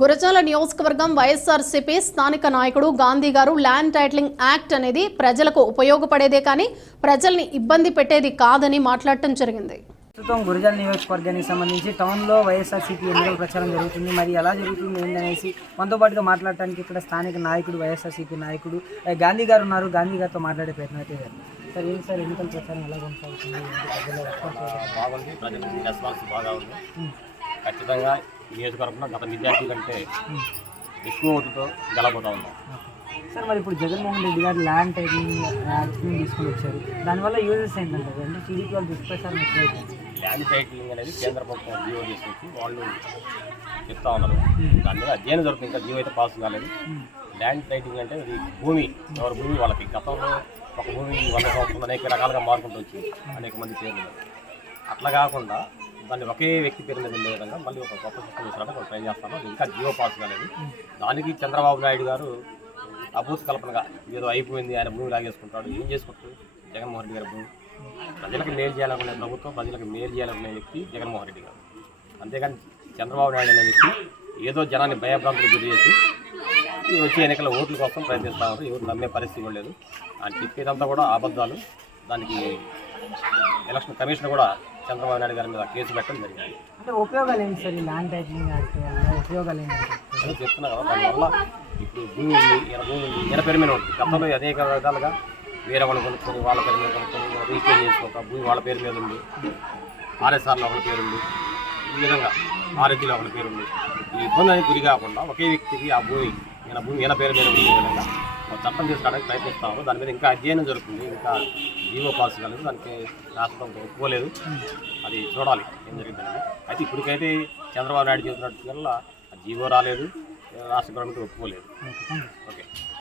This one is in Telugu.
గురజాల నియోజకవర్గం వైఎస్ఆర్సీపీ స్థానిక నాయకుడు గాంధీ గారు ల్యాండ్ టైటిలింగ్ యాక్ట్ అనేది ప్రజలకు ఉపయోగపడేదే కానీ ప్రజల్ని ఇబ్బంది పెట్టేది కాదని మాట్లాడటం జరిగింది. ప్రస్తుతం గురజాల నియోజకవర్గానికి సంబంధించి టౌన్లో వైఎస్ఆర్సీపీ ఎన్నికల ప్రచారం జరుగుతుంది. మరి ఎలా జరుగుతుంది ఏంటనేసి మనతో పాటుగా మాట్లాడటానికి ఇక్కడ స్థానిక నాయకుడు వైఎస్ఆర్సీపీ నాయకుడు గాంధీ గారు ఉన్నారు. గాంధీ గారితో మాట్లాడే ప్రయత్నం అయితే సార్, ఏంటి సార్ ఎన్నికల ప్రచారం ఎలా కొనసాగుతుంది? బాగుంది, ప్రజలకు రెస్పాన్స్ బాగా ఉంది. ఖచ్చితంగా నియోజకవర్గంలో గత విద్యార్థి కంటే ఎక్కువ ఓటుతో గెలబోతా ఉన్నాం. సార్, మరి ఇప్పుడు జగన్మోహన్ రెడ్డి గారు ల్యాండ్ టైటిలింగ్ తీసుకుని వచ్చారు. దానివల్ల యూజెస్ ఏంటంటే అంటే టీడీపీ వాళ్ళు దుష్ప్రచారం ఎక్కువైపోయింది. ల్యాండ్ టైటిలింగ్ అనేది కేంద్ర ప్రభుత్వం జీవో తీసుకొచ్చి వాళ్ళు చెప్తా ఉన్నారు. దాని మీద అధ్యయనం జరుగుతుంది, ఇంకా జీవో అయితే పాస్ కాలేదు. ల్యాండ్ టైటిలింగ్ అంటే అది భూమి, ఎవరి భూమి వాళ్ళకి. గతంలో ఒక భూమి 100 సంవత్సరాలు అనేక రకాలుగా మారుకుంటూ వచ్చి అనేక మంది పేర్లు. అట్లా కాకుండా దాన్ని ఒకే వ్యక్తి పేరు మీద ఉండే విధంగా మళ్ళీ ఒక కొత్త సిస్టమ్ వేసినట్టు ట్రై చేస్తాను. అది ఇంకా జీవో పాస్ కాలేదు. దానికి చంద్రబాబు నాయుడు గారు అభూత కల్పనగా ఏదో అయిపోయింది, ఆయన భూమి లాగేసుకుంటాడు. ఏం చేసుకుంటాడు? జగన్మోహన్ రెడ్డి గారి భూమి ప్రజలకు మేలు చేయాలనుకునే ప్రభుత్వం, ప్రజలకు మేలు చేయాలనుకునే వ్యక్తి జగన్మోహన్ రెడ్డి గారు. అంతేగాని చంద్రబాబు నాయుడు అనే వ్యక్తి ఏదో జనాన్ని భయభ్రాంతులకు గురి చేసి వచ్చే ఎన్నికల ఓట్ల కోసం ప్రయత్నిస్తూ ఉన్నారు. ఎవరు నమ్మే పరిస్థితి కూడా లేదు. ఆయన చెప్పేదంతా కూడా అబద్ధాలు. దానికి ఎలక్షన్ కమిషన్ కూడా చంద్రబాబు నాయుడు గారి మీద కేసు పెట్టడం జరిగింది. అంటే ఉపయోగాలు ఏంటి సార్ ఈ ల్యాండ్ టైటిలింగ్ యాక్ట్ వల్ల? ఉపయోగాలు ఏంటంటే చెప్తున్నా కదా, దానివల్ల ఇప్పుడు భూమి ఉంది, భూమి ఉంది, ఈయన పేరు మీద ఉంటుంది. గతంలో అనేక విధాలుగా వేరే వాళ్ళు కొనుక్కొని వాళ్ళ పేరు మీద కొనుక్కొని రీఛేంజ్ చేసుకోక భూమి వాళ్ళ పేరు మీద ఉంది. ఆర్ఎస్ఆర్లో ఒకరి పేరు ఉంది, ఈ విధంగా ఆర్ఎస్జీలో ఒకరి పేరు ఉంది. ఈ ఇబ్బంది అనేది గురి కాకుండా ఒకే వ్యక్తికి ఆ భూమి ఈయన పేరు మీద ఉండే విధంగా చట్టం తీసుకోవడానికి ప్రయత్నిస్తాము. దాని మీద ఇంకా అధ్యయనం జరుగుతుంది. ఇంకా జీవో పాస్ కాలేదు, దానికి రాష్ట్రం ఒప్పుకోలేదు. అది చూడాలి ఏం జరిగిందని. అయితే ఇప్పటికైతే చంద్రబాబు నాయుడు చేసినట్టు వల్ల జీవో రాలేదు, రాష్ట్ర గవర్నమెంట్ ఒప్పుకోలేదు. ఓకే.